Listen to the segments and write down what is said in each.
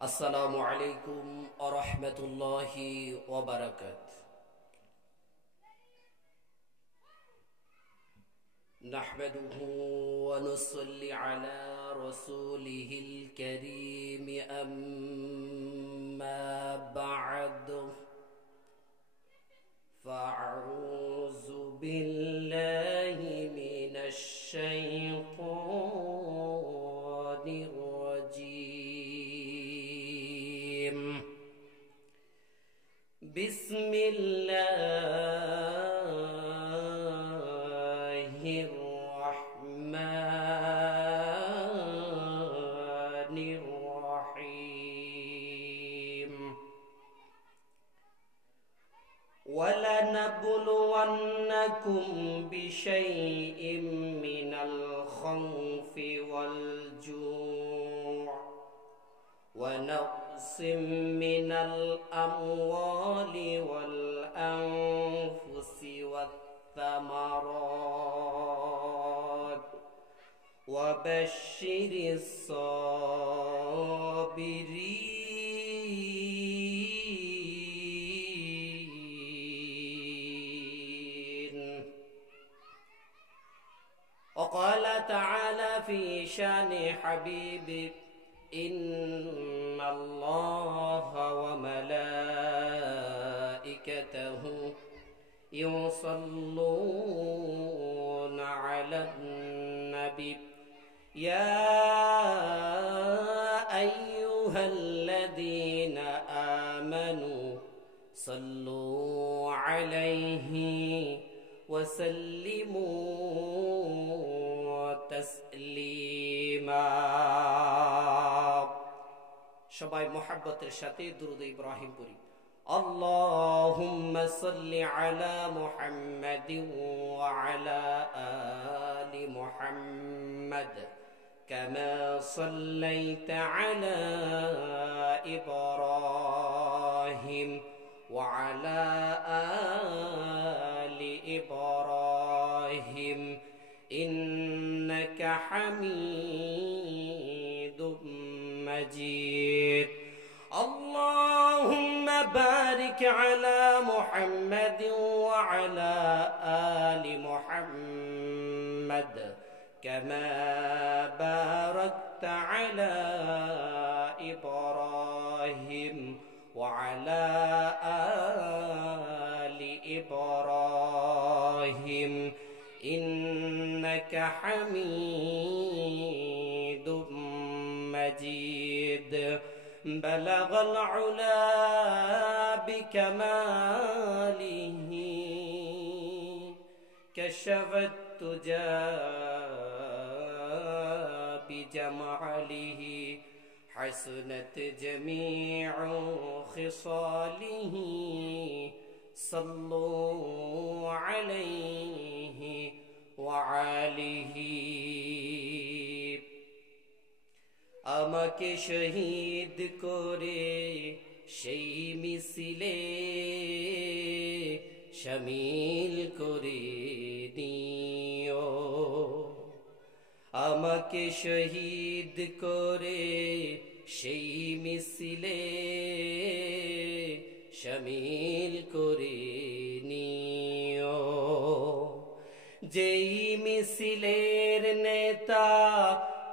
আসসালামু আলাইকুম ওয়া রাহমাতুল্লাহি ওয়া বারাকাতুহু। নাহমাদুহু ওয়া নুসাল্লি আলা রাসূলিহিল কারীম, আম্মা বা'দু। ফাআউযু বিল্লাহি মিনাশ শাইতানির রাজীম। বিসমিল্লাহির রহমানির রহিম। وَلَنَبْلُوَنَّكُمْ بِشَيْءٍ مِّنَ الْخَوْفِ وَالْجُوعِ وَنَقْصٍ مِّنَ الْأَمْوَالِ وَالْأَنفُسِ وَالثَّمَرَاتِ وَبَشِّرِ الصَّابِرِينَ. وقال تعالى في شان حبيبه: إن الله وملائكته يصلون على النبي يا أيها الذين آمنوا صلوا عليه وسلموا تسليما. সবাই মোহাব্বতের সাথে দুরূদ ইব্রাহিম পড়ি। আল্লাহুম্মা সাল্লি আলা মুহাম্মাদিন ওয়া আলা আলি মুহাম্মাদ কামা সাল্লাইতা আলা ইব্রাহিম ওয়া আলা আলি ইব্রাহিম ইন্নাকা হামিদুম مجيد. اللهم بارك على محمد وعلى آل محمد كما باركت على إبراهيم وعلى آل إبراهيم إنك حميد مجيد. بلغ العلا بكماله كشف الدجى بجماله حسنت جميع خصاله صلوا عليه وعليه. আমাকে শহীদ করে সেই মিছিলে শামিল করে নিও। আমাকে শহীদ করে সেই মিছিলে শামিল করে নিও। যেই মিছিলের নেতা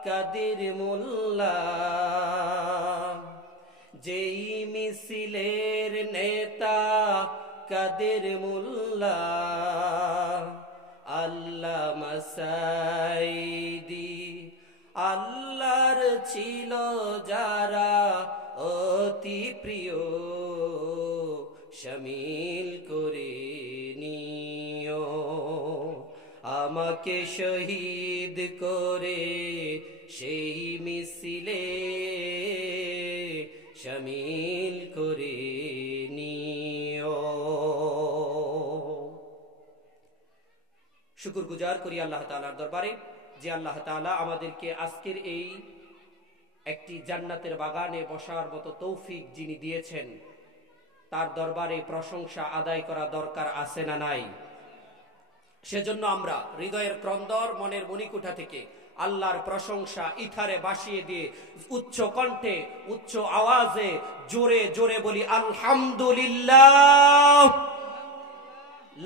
কাদের মোল্লা, যেই মিছিলের নেতা কাদের মোল্লা, আল্লামা সাঈদী আল্লাহর ছিল যারা অতি প্রিয় শামিল করে নিও। আমাকে শহীদ করে সেই মিছিলে শামিল করে নিও। শুকরগুজার করি আল্লাহ তাআলার দরবারে যে আল্লাহ তাআলা আমাদেরকে আজকের এই একটি জান্নাতের বাগানে বসার মতো তৌফিক যিনি দিয়েছেন, তার দরবারে প্রশংসা আদায় করা দরকার আছে না নাই? সেজন্য আমরা হৃদয়ের ক্রন্দর মনের মণিকুঠা থেকে আল্লাহর প্রশংসা ইথারে বাসিয়ে দিয়ে উচ্চ কণ্ঠে উচ্চ আওয়াজে জোরে জোরে বলি আলহামদুলিল্লাহ।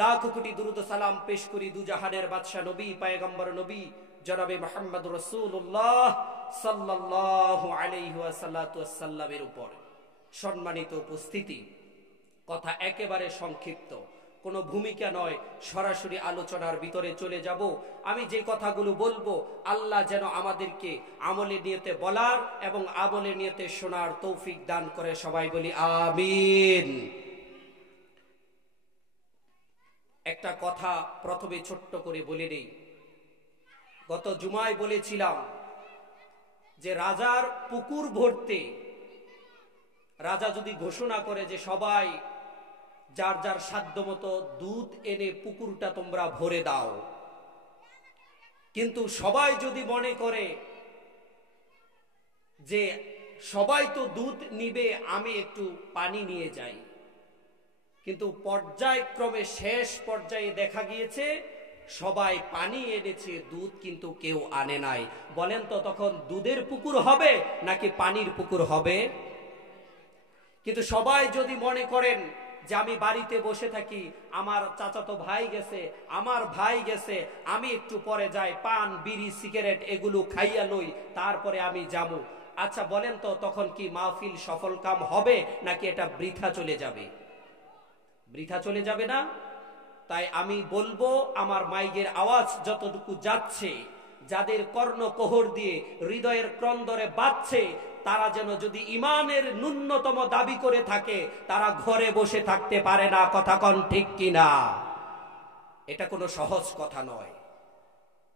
লাখ কোটি দুরূদ সালাম পেশ করি দুজাহানের বাদশা নবী পয়গম্বর নবী জনাবে মুহাম্মদ রাসূলুল্লাহ সাল্লাল্লাহু আলাইহি ওয়াসাল্লামের উপর। সম্মানিত উপস্থিতি, কথা একেবারে সংক্ষিপ্ত, কোনো ভূমিকা নয়, সরাসরি আলোচনার ভিতরে চলে যাব। আমি যে কথাগুলো বলবো আল্লাহ যেন আমাদেরকে আমলে নিয়তে বলার এবং আমলে নিয়তে শোনার তৌফিক দান করে, সবাই বলি আমিন। একটা কথা প্রথমে ছোট্ট করে বলে নেই। গত জুমায় বলেছিলাম যে রাজার পুকুর ভরতে রাজা যদি ঘোষণা করে যে সবাই যার যার সাধ্য মতো দুধ এনে পুকুরটা তোমরা ভরে দাও, কিন্তু সবাই যদি মনে করে যে সবাই তো দুধ নিবে, আমি একটু পানি নিয়ে যাই, কিন্তু পর্যায়ক্রমে শেষ পর্যায়ে দেখা গিয়েছে সবাই পানি এনেছে, দুধ কিন্তু কেউ আনে নাই। বলেন তো তখন দুধের পুকুর হবে নাকি পানির পুকুর হবে? কিন্তু সবাই যদি মনে করেন যে আমি বাড়িতে বসে থাকি, আমার চাচাতো ভাই গেছে, আমার ভাই গেছে, আমি একটু পরে যাই, পান বিড়ি সিগারেট এগুলো খাইয়া লই, তারপরে আমি যাবো, আচ্ছা বলেন তো তখন কি মাহফিল সফল কাম হবে নাকি এটা বৃথা চলে যাবে? বৃথা চলে যাবে না? তাই আমি বলবো আমার মাইকের আওয়াজ যতটুকু যাচ্ছে, যাদের কর্ণকোহর দিয়ে হৃদয়ের ক্রন্দরে বাজছে, তারা যেন যদি ইমানের ন্যূনতম দাবি করে থাকে, তারা ঘরে বসে থাকতে পারে না। কথা কন ঠিক কিনা? এটা কোনো সহজ কথা নয়।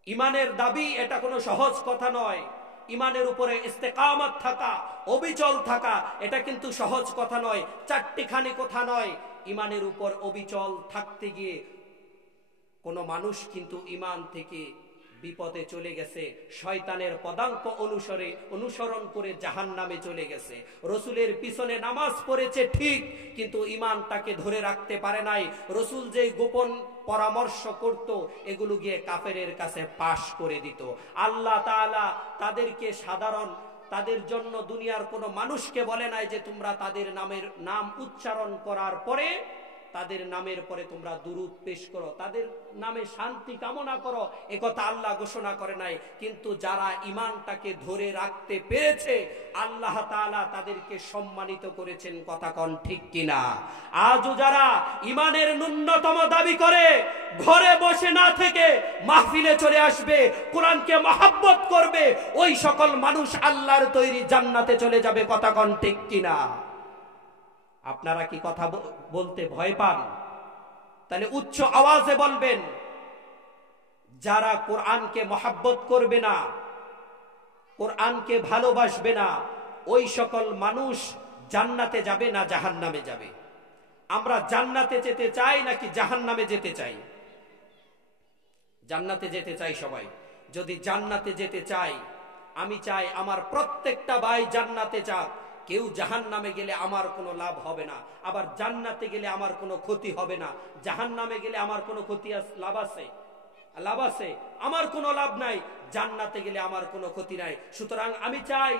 ইমানের দাবি এটা কোনো সহজ কথা নয়। ইমানের উপরে ইস্তেকামত থাকা, অবিচল থাকা, এটা কিন্তু সহজ কথা নয়, চারটিখানি কথা নয়। ইমানের উপর অবিচল থাকতে গিয়ে কোনো মানুষ কিন্তু ইমান থেকে বিপদে চলে গেছে, শয়তানের পদাঙ্ক অনুসরণ করে জাহান্নামে চলে গেছে। রসুলের পিছনে নামাজ পড়েছে ঠিক, কিন্তু ইমানটাকে ধরে রাখতে পারে নাই। রসুল যে গোপন পরামর্শ করত, এগুলো গিয়ে কাফেরের কাছে পাশ করে দিত। আল্লাহ তাআলা তাদেরকে সাধারণ, তাদের জন্য দুনিয়ার কোনো মানুষকে বলে নাই যে তোমরা তাদের নাম উচ্চারণ করার পরে, তাদের নামের পরে তোমরা দুরূদ পেশ করো, তাদের নামে শান্তি কামনা করো, একথা আল্লাহ ঘোষণা করে নাই। কিন্তু যারা ইমানটাকে ধরে রাখতে পেরেছে, আল্লাহ তাআলা তাদেরকে সম্মানিত করেছেন। কথা কন ঠিক কিনা? আজও যারা ইমানের ন্যূনতম দাবি করে ঘরে বসে না থেকে মাহফিলে চলে আসবে, কোরআনকে মহব্বত করবে, ওই সকল মানুষ আল্লাহর তৈরি জান্নাতে চলে যাবে। কথা কন ঠিক কিনা? আপনারা কি কথা বলতে ভয় পান? তাহলে উচ্চ আওয়াজে বলবেন, যারা কোরআনকে মহব্বত করবে না, কোরআনকে ভালোবাসবে না, ওই সকল মানুষ জান্নাতে যাবে না জাহান্নামে যাবে? আমরা জান্নাতে যেতে চাই নাকি জাহান্নামে যেতে চাই? জান্নাতে যেতে চাই সবাই। যদি জান্নাতে যেতে চাই, আমি চাই আমার প্রত্যেকটা ভাই জান্নাতে যাক। কেউ জাহান্নামে গেলে আমার কোনো লাভ হবে না, আবার জান্নাতে গেলে আমার কোনো ক্ষতি হবে না। জাহান্নামে গেলে আমার কোনো ক্ষতি লাভ আছে? লাভ আছে? আমার কোনো লাভ নাই। জান্নাতে গেলে আমার কোনো ক্ষতি নাই। সুতরাং আমি চাই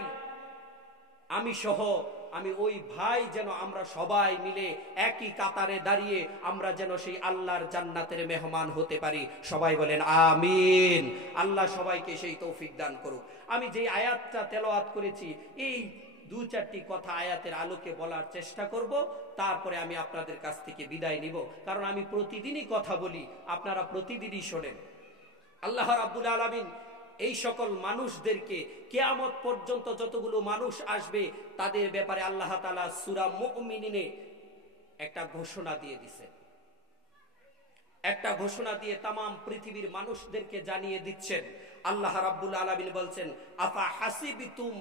আমি সহ আমি ওই ভাই যেন আমরা সবাই মিলে একই কাতারে দাঁড়িয়ে আমরা যেন সেই আল্লাহর জান্নাতের মেহমান হতে পারি। সবাই বলেন আমিন। আল্লাহ সবাইকে সেই তৌফিক দান করুক। আমি যে আয়াতটা তেলাওয়াত করেছি, এই দু চারটি কথা আয়াতের আলোকে বলার চেষ্টা করব, তারপরে আমি আপনাদের কাছ থেকে বিদায় নিব। কারণ আমি প্রতিদিনই কথা বলি, আপনারা প্রতিদিনই শোনেন। আল্লাহ রাব্বুল আলামিন এই সকল মানুষদেরকে কিয়ামত পর্যন্ত যতগুলো মানুষ আসবে তাদের ব্যাপারে আল্লাহ তাআলা সূরা মুমিনিনে একটা ঘোষণা দিয়ে দিয়েছেন। একটা ঘোষণা দিয়ে তাম পৃথিবীর মানুষদেরকে জানিয়ে দিচ্ছেন। আল্লাহ রাব্বুল আলামিন বলছেন, আফা হাসিবিতুম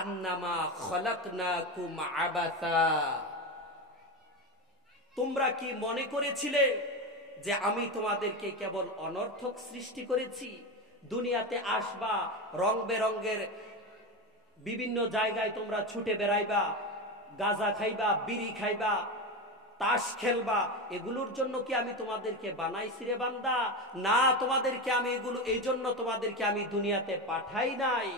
আন্নামা খলাকনাকুম আবাসা, তোমরা কি মনে করেছিলে যে আমি তোমাদেরকে কেবল অনর্থক সৃষ্টি করেছি? দুনিয়াতে আসবা, রং বেরঙ্গের বিভিন্ন জায়গায় তোমরা ছুটে বেড়াইবা, গাঁজা খাইবা, বিড়ি খাইবা, তাস খেলবা, এগুলোর জন্য কি আমি তোমাদেরকে বানাইছি রে বান্দা? না, তোমাদেরকে আমি এগুলো এই জন্য তোমাদেরকে আমি দুনিয়াতে পাঠাই নাই,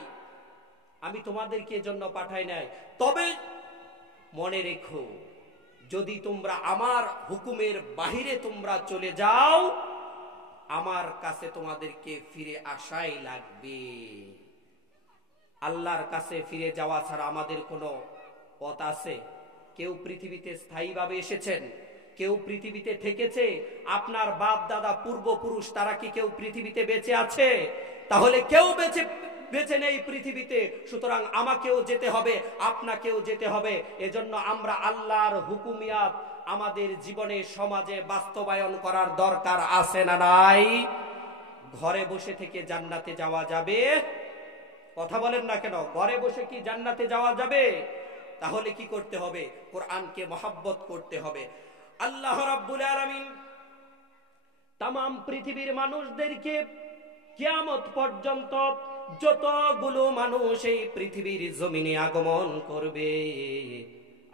আমি তোমাদেরকে এজন্য পাঠাই নাই। তবে মনে রেখো, যদি তোমরা আমার হুকুমের বাহিরে তোমরা চলে যাও, আমার কাছে তোমাদেরকে ফিরে আসাই লাগবে। আল্লাহর কাছে ফিরে যাওয়া ছাড়া আমাদের কোনো পথ আছে? কেউ পৃথিবীতে স্থায়ীভাবে এসেছেন? কেউ পৃথিবীতে থেকেছে? আপনার বাপ দাদা পূর্বপুরুষ তারা কি কেউ পৃথিবীতে বেঁচে আছে? তাহলে কেউ বেঁচে নেই পৃথিবীতে। সুতরাং আমাকেও যেতে হবে, আপনাকেও যেতে হবে। এজন্য আমরা আল্লাহর হুকুমিয়াত আমাদের জীবনে সমাজে বাস্তবায়ন করার দরকার আছে না নাই? ঘরে বসে থেকে জান্নাতে যাওয়া যাবে? কথা বলেন না কেন? ঘরে বসে কি জান্নাতে যাওয়া যাবে? তাহলে কি করতে হবে? কোরআনকে মহব্বত করতে হবে। আল্লাহ রাব্বুল আলামিন তামাম পৃথিবীর মানুষদেরকে কিয়ামত পর্যন্ত যতগুলো মানুষ এই পৃথিবীর জমিনে আগমন করবে,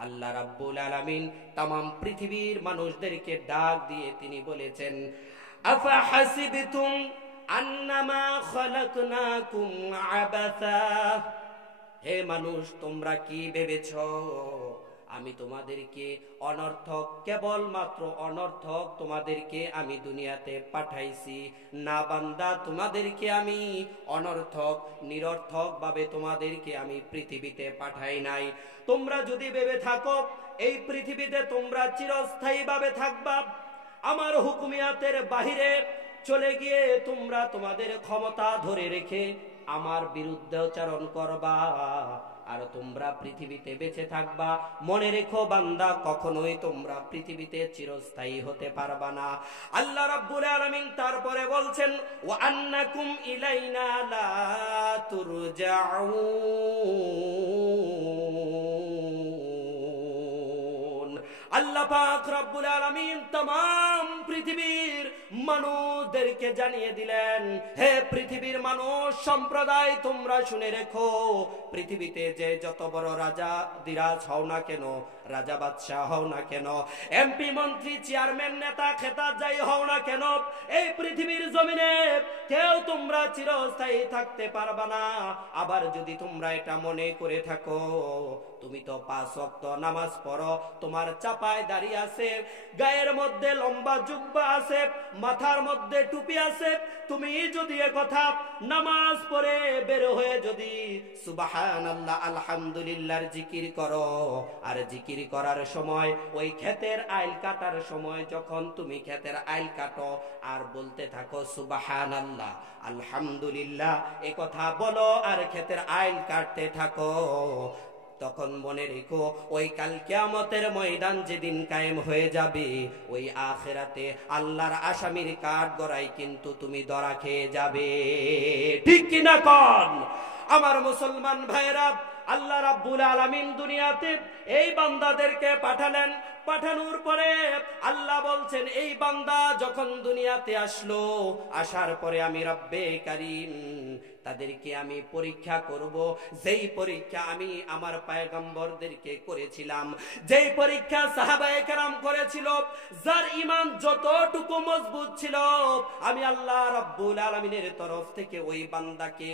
আল্লাহ রাব্বুল আলামিন তামাম পৃথিবীর মানুষদেরকে ডাক দিয়ে তিনি বলেছেন, আফা হাসিবতুম আন্নামা খালাকনাকুম আবাসা, হে মানুষ তোমরা কি ভেবেছ আমি তোমাদেরকে অনর্থক, কেবলমাত্র অনর্থক তোমাদেরকে আমি দুনিয়াতে পাঠাইছি? না বান্দা, তোমাদেরকে আমি অনর্থক নিরর্থক ভাবে তোমাদেরকে আমি পৃথিবীতে পাঠাই নাই। তোমরা যদি ভেবে থাকো এই পৃথিবীতে তোমরা চিরস্থায়ী ভাবে থাকবা, আমার হুকুমিয়াতের বাহিরে চলে গিয়ে তোমরা তোমাদের ক্ষমতা ধরে রেখে আমার বিরুদ্ধে উচ্চারণ করবা আর তোমরা পৃথিবীতে বেঁচে থাকবা, মনে রেখো বান্দা, কখনোই তোমরা পৃথিবীতে চিরস্থায়ী হতে পারবা না। আল্লাহ রাব্বুল আলামিন তারপরে বলছেন, ওয়া আন্নাকুম ইলাইনা লা তুরজাউন। আল্লাহ পাক রব্বুল আলামিন तमाम পৃথিবীর মানুষদেরকে জানিয়ে দিলেন, হে পৃথিবীর মানুষ সম্প্রদায়, তোমরা শুনে রেখো, পৃথিবীতে যে যত বড় রাজা দিরাজ হও না কেন, রাজা বাদশাহ হও না কেন, এমপি মন্ত্রী চেয়ারম্যান নেতা খেতা যাই হও না কেন, এই পৃথিবীর জমিনে কেউ তোমরা চিরস্থায়ী থাকতে পারবা না। আবার যদি তোমরা এটা মনে করে থাকো তুমি তো 5 ওয়াক্ত নামাজ পড়ো, তোমার চাপায় দাড়ি আছে, গায়ের মধ্যে লম্বা জুব্বা আছে, মাথার মধ্যে টুপি আছে, তুমি যদি একথা নামাজ পড়ে বের হয়ে যদি সুবহানাল্লাহ আলহামদুলিল্লাহর জিকির করো, আর জিকির করার সময় ওই ক্ষেতের আইল কাটার সময় যখন তুমি ক্ষেতের আইল কাটো আর বলতে থাকো সুবহানাল্লাহ আলহামদুলিল্লাহ এই কথা বলো আর ক্ষেতের আইল কাটতে থাকো, তখন মনে রেখো ওই কাল কিয়ামতের ময়দান যেদিন কায়েম হয়ে যাবে, ওই আখিরাতে আল্লাহর আসামির কাঠ গড়াই কিন্তু তুমি ধরা খেয়ে যাবে। ঠিক কিনা কোন আমার মুসলমান ভাইরা? আল্লাহ রাব্বুল আলামিন দুনিয়াতে এই বান্দাদেরকে পাঠালেন, পাঠানোর পরে আল্লাহ বলছেন এই বান্দা যখন দুনিয়াতে আসলো, আসার পরে আমি রব্বে কারীম তাদেরকে আমি পরীক্ষা করব, যেই পরীক্ষা আমি আমার পয়গম্বরদেরকে করেছিলাম, যেই পরীক্ষা সাহাবায়ে কেরাম করেছিল, যার ঈমান যতটুকু মজবুত ছিল আমি আল্লাহ রাব্বুল আলামিনের তরফ থেকে ওই বান্দাকে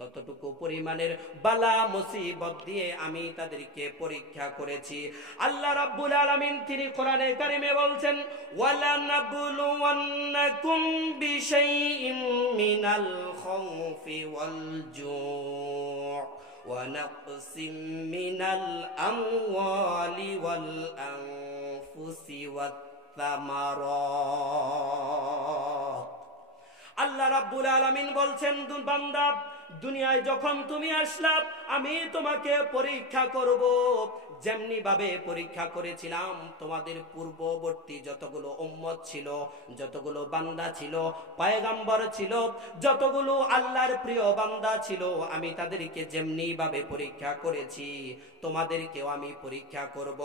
ততটুকু পরিমাণের বালা মুসিবত দিয়ে আমি তাদেরকে পরীক্ষা করেছি। আল্লাহ রাব্বুল আলামিন তিনি কোরআনে কারিমে বলছেন, ওয়ালা নাবলুওয়ান্নাকুম বিশাইইম মিনাল খাউফি ওয়াল জু' ওয়া নাকসিম মিনাল আমওয়ালি ওয়াল আনফুসি ওয়াত থামারাত। আল্লাহ রাব্বুল আলামিন বলছেন, বান্দা দুনিয়ায় যখন তুমি আসলা আমি তোমাকে পরীক্ষা করব, যেমনি ভাবে পরীক্ষা করেছিলাম তোমাদের পূর্ববর্তী যতগুলো উম্মত ছিল, যতগুলো বান্দা ছিল, পয়গম্বর ছিল, যতগুলো আল্লাহর প্রিয় বান্দা ছিল, আমি তাদেরকে যেমনি ভাবে পরীক্ষা করেছি তোমাদেরকেও আমি পরীক্ষা করব।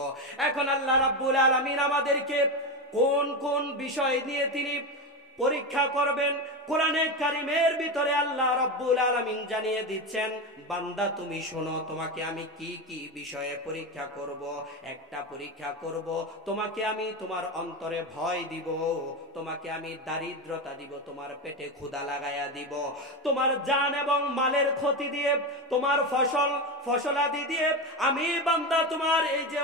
এখন আল্লাহ রাব্বুল আলামিন আমাদেরকে কোন কোন বিষয় নিয়ে তিনি পরীক্ষা করবেন কোরআনে কারিমের ভিতরে আল্লাহ রাব্বুল আলামিন জানিয়ে দিচ্ছেন, বান্দা তুমি শোনো, তোমাকে আমি কি কি বিষয়ে পরীক্ষা করব। একটা পরীক্ষা করব, তোমাকে আমি তোমার অন্তরে ভয় দিব, তোমাকে আমি দারিদ্রতা দিব, তোমার পেটে ক্ষুধা লাগাইয়া দিব, তোমার জান এবং মালের ক্ষতি দিয়ে, তোমার ফসলাদি দিয়ে আমি বান্দা তোমার এই যে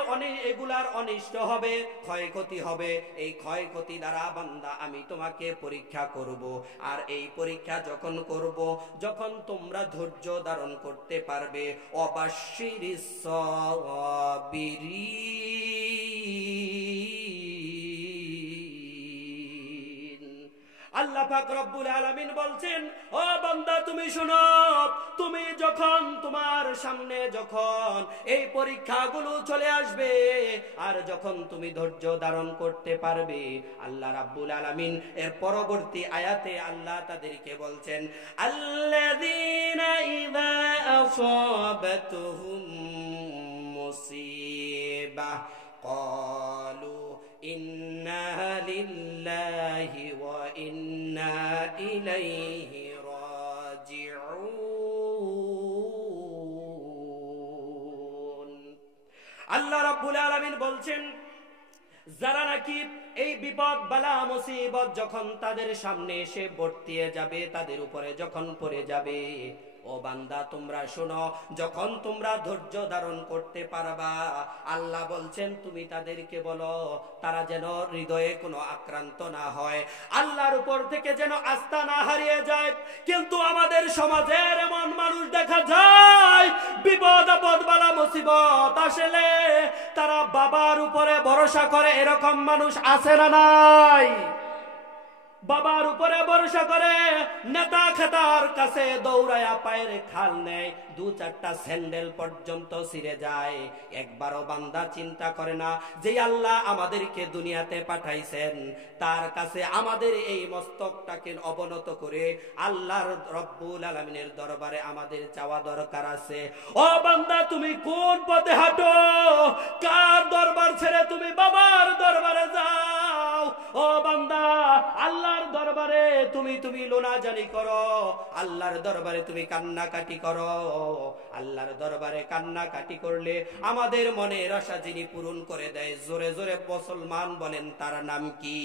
এগুলার অনিষ্ট হবে, ক্ষয়ক্ষতি হবে, এই ক্ষয়ক্ষতি দ্বারা বান্দা আমি তোমাকে পরীক্ষা করব। আর এই পরীক্ষা যখন করব, যখন তোমরা ধৈর্য ধারণ করতে পারবে, অবাশশিরিস সাবিরিন। আল্লাহ পাক রব্বুল আলামিন বলছেন, ও বান্দা তুমি শুনো, তুমি যখন তোমার সামনে যখন এই পরীক্ষাগুলো চলে আসবে, আর যখন তুমি ধৈর্য ধারণ করতে পারবে, আল্লাহ রাব্বুল আলামিন এর পরবর্তী আয়াতে আল্লাহ তাদেরকে বলছেন, আল্লাযীনা ইযা আসাবাতুহুম মুসিবাহ ক্বালু ইন্না লিল্লাহি ওয়া ইন্না ইলাইহি রাজিউন। আল্লাহ রাব্বুল আলামিন বলছেন, যারা নাকি এই বিপদ বালা মুসিবত যখন তাদের সামনে এসে বর্তিয়ে যাবে, তাদের উপরে যখন পড়ে যাবে, ও বান্দা তোমরা শোনো, যখন তোমরা ধৈর্য ধারণ করতে পারবা, আল্লাহ বলছেন তুমি তাদেরকে বলো তারা যেন হৃদয়ে কোনো আক্রান্ত না হয়, আল্লাহর উপর থেকে যেন আস্থা না হারিয়ে যায়। কিন্তু আমাদের সমাজের এমন মানুষ দেখা যায়, বিপদ আপদ বালা মুসিবত আসলে তারা বাবার উপরে ভরসা করে, এরকম মানুষ আছে না নাই? বাবার উপরে ভরসা করে, নেতা খেতার কাছে দৌড়ায়া পায়ের খাল নেয়, দু চারটা স্যান্ডেল পর্যন্ত ছিঁড়ে যায়। একবারও বান্দা চিন্তা করে না যে আল্লাহ আমাদেরকে দুনিয়াতে পাঠাইছেন, তার কাছে আমাদের এই মস্তকটাকে অবনত করে আল্লাহর রব্বুল আলামিনের দরবারে আমাদের চাওয়া দরকার আছে। ও বান্দা তুমি কোন পথে হাঁটো? কার দরবার ছেড়ে তুমি বাবার দরবারে যাও? ও বান্দা আল্লাহর দরবারে তুমি লোনাজানি করো, আল্লাহর দরবারে তুমি কান্নাকাটি করো। আল্লাহর দরবারে কান্নাকাটি করলে আমাদের মনের আশা যিনি পূরণ করে দেয়, জোরে জোরে মুসলমান বলেন তার নাম কি?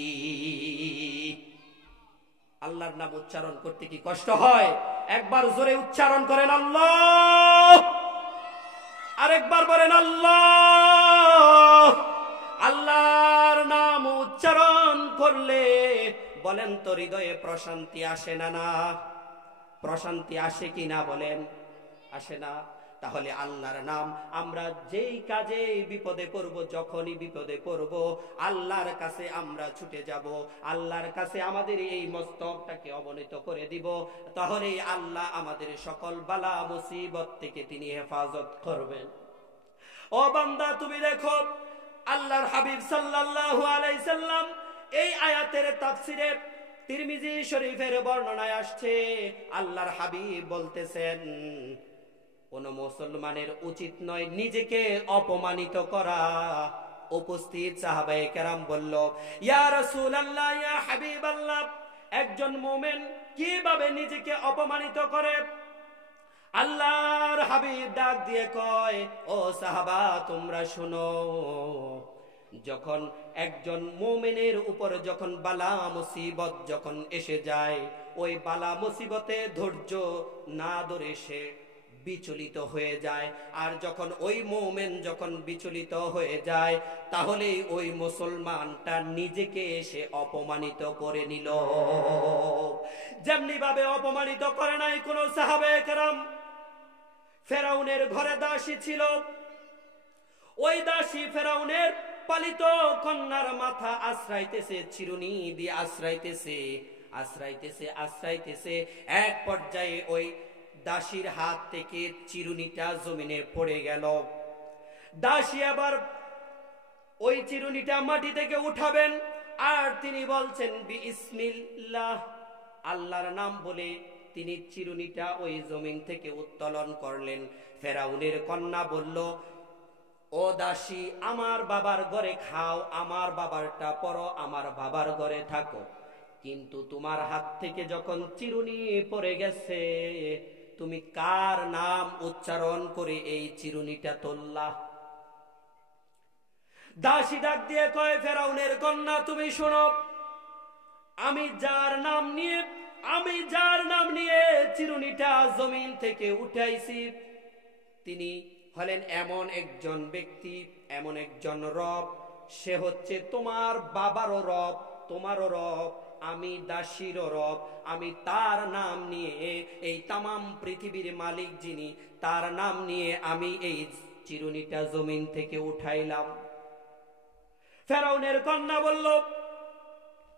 আল্লাহর নাম উচ্চারণ করতে কি কষ্ট হয়? একবার জোরে উচ্চারণ করেন আল্লাহ, আরেকবার বলেন আল্লাহ। আল্লাহর নাম উচ্চারণ করলে বলেন তো হৃদয়ে প্রশান্তি আসে না? না প্রশান্তি আসে কি না বলেন? আসে না? তাহলে আল্লাহর নাম আমরা যেই কাজে বিপদে পড়ব, যখনই বিপদে পড়ব, আল্লাহর কাছে আমরা ছুটে যাব, আল্লাহর কাছে আমাদের এই মস্তকটাকে অবনীত করে দিব, তাহলে আল্লাহ আমাদের সকল বালা মুসিবত থেকে তিনি হেফাজত করবেন। ও বান্দা তুমি দেখো, আল্লাহর হাবিব সাল্লাল্লাহু আলাইহি সাল্লাম এই আয়াতের তাফসিরে তিরমিজি শরীফের বর্ণনায় আসছে, আল্লাহর হাবিব বলতেছেন, কোন মুসলমানের উচিত নয় নিজেকে অপমানিত করা। উপস্থিত সাহাবায়ে কেরাম বলল, ইয়া রাসূলুল্লাহ, ইয়া হাবিবাল্লাহ, একজন মুমিন কিভাবে নিজেকে অপমানিত করে? আল্লাহর হাবিব ডাক দিয়ে কয়, ও সাহাবা তোমরা শুনো, যখন একজন মুমিনের উপর যখন বালা মুসিবত যখন এসে যায়, ওই বালা মুসিবতে ধৈর্য না ধরে সে বিচলিত হয়ে যায়। আর যখন ওই মুমিন যখন বিচলিত হয়ে যায়, তাহলে ওই মুসলমানটা নিজেকে এসে অপমানিত করে নিল। যেমনি ভাবে অপমানিত করে নাই কোন সাহাবায়ে কেরাম। ফেরাউনের ঘরে দাসী ছিল, ওই দাসী ফেরাউনের পালিত কন্যার মাথা আশ্রাইতেছে, চিরুনি দিয়ে আশ্রাইতেছে, আশ্রাইতেছে। এক পর্যায়ে ওই দাসীর হাত থেকে চিরুনিটা জমিনে পড়ে গেল। দাসী আবার ওই চিরুনিটা মাটি থেকে উঠাবেন, আর তিনি বলছেন বিসমিল্লাহ, আল্লাহর নাম বলে তিনি চিরুনিটা ওই জমিন থেকে উত্তোলন করলেন। ফেরাউনের কন্যা বলল, ও দাসী, আমার বাবার ঘরে খাও, আমার বাবারটা পরো, আমার বাবার ঘরে থাকো। কিন্তু তোমার হাত থেকে যখন চিরুনি পড়ে গেছে, তুমি কার নাম উচ্চারণ করে এই চিরুনিটা তুললা? দাসী ডাক দিয়ে কয়, ফেরাউনের কন্যা তুমি শোনো, আমি যার নাম নিয়ে চিরুনিটা জমিন থেকে উঠাইছি, তিনি হলেন এমন একজন ব্যক্তি, এমন একজন রব, সে হচ্ছে তোমার বাবারও রব, তোমারও রব, আমি দাসীরও রব। আমি তার নাম নিয়ে, এই তামাম পৃথিবীর মালিক যিনি, তার নাম নিয়ে আমি এই চিরুনিটা জমিন থেকে উঠাইলাম। ফেরাউনের কন্যা বলল,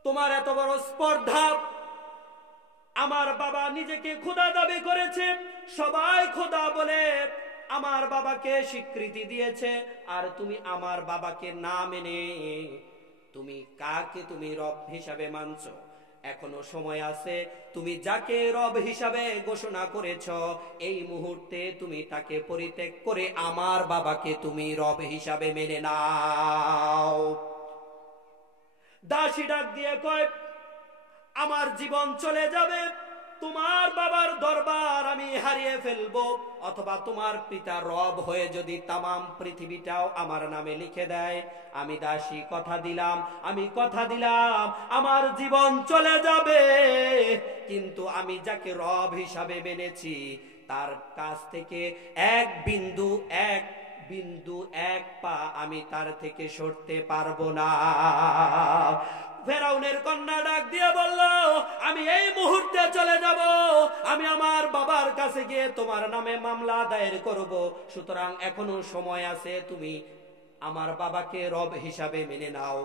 তোমার এত বড় স্পর্ধা! আমার বাবা নিজেকে খোদা দাবি করেছে, সবাই খোদা বলে আমার বাবাকে স্বীকৃতি দিয়েছে, আর তুমি আমার বাবাকে না মেনে তুমি কাকে তুমি রব হিসাবে মানছো? এখনো সময় আছে, তুমি যাকে রব হিসাবে ঘোষণা করেছ, এই মুহূর্তে তুমি তাকে পরিত্যাগ করে আমার বাবাকে তুমি রব হিসাবে মেনে নাও। দাসী ডাক দিয়ে কয়, আমার জীবন চলে যাবে, তোমার বাবার দরবার আমি হারিয়ে ফেলবো, অথবা তোমার পিতা রব হয়ে যদি তামাম পৃথিবীটাও আমার নামে লিখে দেয়, আমি দাসী কথা দিলাম, আমার জীবন চলে যাবে, কিন্তু আমি যাকে রব হিসাবে মেনেছি তার কাছ থেকে এক বিন্দু এক পা আমি তার থেকে সরতে পারবো না। ফেরাউনের কন্যা ডাক দিয়ে বলল, আমি এই মুহূর্তে চলে যাব, আমি আমার বাবার কাছে গিয়ে তোমার নামে মামলা দায়ের করব, সুতরাং এখনো সময় আছে, তুমি আমার বাবাকে রব হিসাবে মেনে নাও।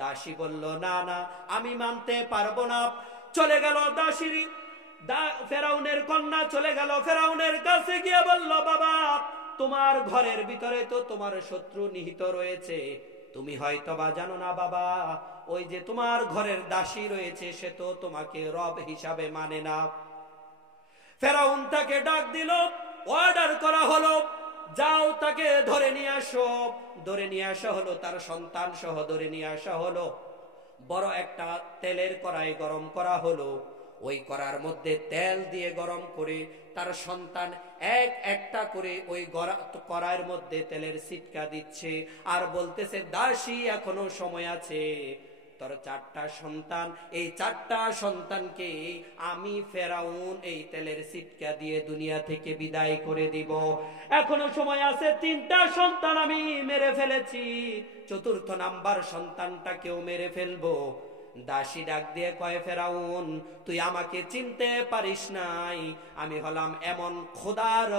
দাসী বলল, না না, আমি মানতে পারবো না। চলে গেল দাসী, ফেরাউনের কন্যা চলে গেল ফেরাউনের কাছে গিয়ে বলল, বাবা, তোমার ঘরের ভিতরে তো তোমার শত্রু নিহিত রয়েছে, তুমি হয়তো বা জানো না বাবা, ওই যে তোমার ঘরের দাসী রয়েছে, সে তো তোমাকে রব হিসাবে মানে না। ফেরাউন তাকে ডাক দিল, অর্ডার করা হলো, যাও তাকে ধরে নিয়ে আসা হলো, তার সন্তান সহ ধরে নিয়ে আসা হলো। বড় একটা তেলের কড়াই গরম করা হলো, ওই কড়ার মধ্যে তেল দিয়ে গরম করে তার সন্তান একটা করে ওই কড়াইয়ের মধ্যে তেলের ছিটকা দিচ্ছে, আর বলতেছে, দাসী এখনো সময় আছে, তোর 4টা সন্তান, এই 4টা সন্তানকে আমি ফেরাউন এই তেলের ছিটকা দিয়ে দুনিয়া থেকে বিদায় করে দিব। এখনো সময় আছে, 3টা সন্তান আমি মেরে ফেলেছি, 4র্থ নাম্বার সন্তানটাকেও মেরে ফেলবো। দাসী ডাক দিয়ে কয়, ফেরাউন, তুই আমাকে চিনতে পারিস নাই, আমি হলাম এমন খোদার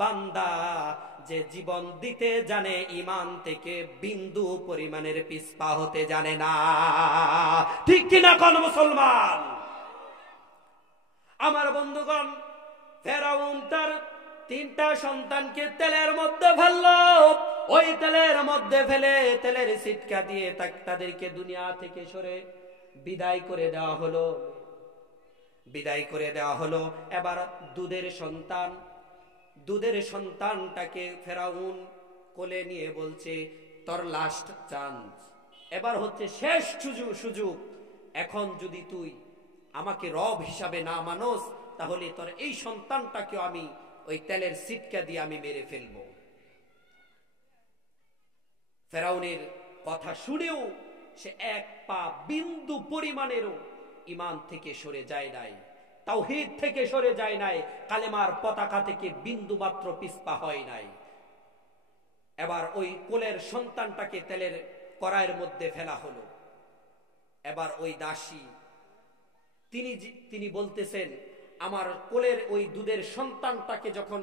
বান্দা যে জীবন দিতে জানে, ঈমান থেকে বিন্দু পরিমাণের পিছপা হতে জানে না। ঠিক কিনা কোন মুসলমান? আমার বন্ধুগণ, ফেরাউন তার 3টা সন্তানকে তেলের মধ্যে ফেললো, ওই তেলের মধ্যে ফেলে তেলের ছিটকা দিয়ে তাদেরকে দুনিয়া থেকে সরে বিদায় করে দেওয়া হলো। এবার দুধের সন্তানটাকে ফেরাউন কোলে নিয়ে বলছে, তোর লাস্ট চান্স, এবার হচ্ছে শেষ সুযোগ, এখন যদি তুই আমাকে রব হিসাবে না মানস, তাহলে তোর এই সন্তানটাকে আমি ওই তেলের ছিটকা দিয়ে আমি মেরে ফেলবো। ফেরাউনের কথা শুনেও সে এক পা বিন্দু পরিমাণেরও ঈমান থেকে সরে যায় নাই, তাওহীদ থেকে সরে যায় নাই, কালেমার পতাকা থেকে বিন্দু মাত্র পিছপা হয় নাই। এবার ওই কোলের সন্তানটাকে তেলের কড়াইয়ের মধ্যে ফেলা হলো। এবার ওই দাসী তিনি বলতেছেন, আমার কোলের ওই দুধের সন্তানটাকে যখন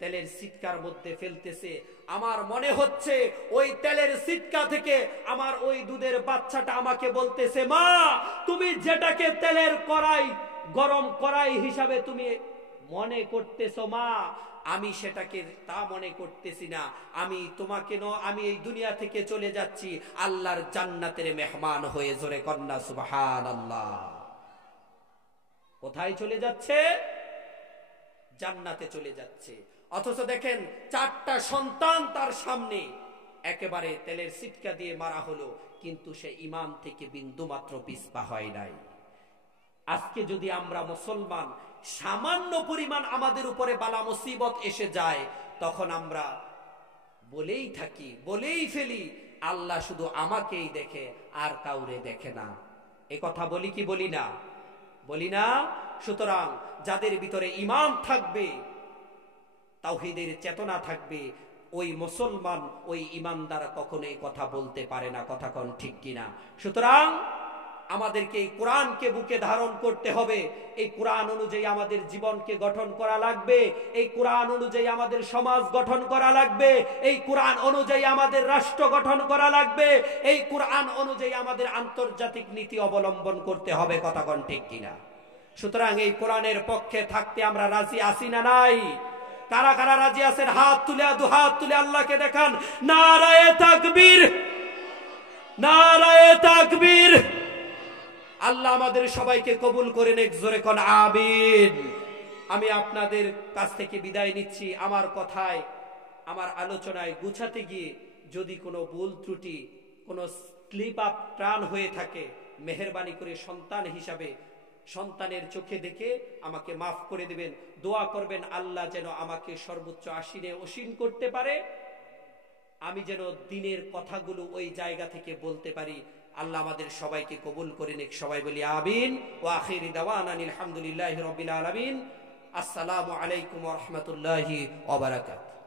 তেলের ছিটকার মধ্যে ফেলতেছে, আমার মনে হচ্ছে ওই তেলের ছিটকা থেকে আমার ওই দুধের বাচ্চাটা আমাকে বলতেছে, মা, তুমি যেটাকে তেলের গরম কড়াই হিসাবে তুমি মনে করতেছো মা, আমি সেটাকে তা মনে করতেছি না, আমি এই দুনিয়া থেকে চলে যাচ্ছি আল্লাহর জান্নাতের মেহমান হয়ে। জোরে কন্যা সুবহানাল্লাহ। কোথায় চলে যাচ্ছে? জান্নাতে চলে যাচ্ছে। অথচ দেখেন, 4টা সন্তান তার সামনে একেবারে তেলের ছিটকা দিয়ে মারা হলো, কিন্তু সে ঈমান থেকে বিন্দু মাত্র পিছপা হয় নাই। আজকে যদি আমরা মুসলমান সামান্য পরিমাণ আমাদের উপরে বালা মুসিবত এসে যায়, তখন আমরা বলেই থাকি, বলেই ফেলি, আল্লাহ শুধু আমাকেই দেখে আর কাউরে দেখে না। এ কথা বলি কি বলি না? বলি না। সুতরাং যাদের ভিতরে ঈমান থাকবে, তাওহীদের চেতনা থাকবে, ওই মুসলমান, ওই ঈমানদার কখনো এই কথা বলতে পারে না। কথা কোন ঠিক কিনা? সুতরাং আমাদেরকে এই কোরআনকে বুকে ধারণ করতে হবে। এই কোরআন অনুযায়ী আমাদের জীবনকে গঠন করা লাগবে। এই কোরআন অনুযায়ী আমাদের সমাজ গঠন করা লাগবে। এই কোরআন অনুযায়ী আমাদের রাষ্ট্র গঠন করা লাগবে। এই কোরআন অনুযায়ী আমাদের আন্তর্জাতিক নীতি অবলম্বন করতে হবে। কথা কোন ঠিক কিনা? সুতরাং এই কোরআনের পক্ষে থাকতে আমরা রাজি আছি না নাই? কারা কারা রাজি আছেন? হাত তুলে, দু হাত তুলে আল্লাহকে দেখান। নারায়ে তাকবীর, নারায়ে তাকবীর। আল্লাহ আমাদের সবাইকে কবুল করে নেক। জোরে কোন আমিন। আমি আপনাদের কাছ থেকে বিদায় নিচ্ছি। আমার কথায়, আমার আলোচনায় গুছাতে গিয়ে যদি কোনো ভুল ত্রুটি, কোনো স্লিপ আপ টার্ন হয়ে থাকে, মেহেরবানি করে সন্তান হিসাবে সন্তানের চোখে দেখে আমাকে মাফ করে দিবেন। দোয়া করবেন আল্লাহ যেন আমাকে সর্বোচ্চ আশিনে অসীন করতে পারে, আমি যেন দ্বীনের কথাগুলো ওই জায়গা থেকে বলতে পারি। আল্লাহ আমাদের সবাইকে কবুল করে নিক। সবাই বলি আমিন। ওয়া আখিরি দাওয়ানা আলহামদুলিল্লাহি রাব্বিল আলামিন। আসসালামু আলাইকুম ওয়া রাহমাতুল্লাহি ওয়া বারাকাতুহু।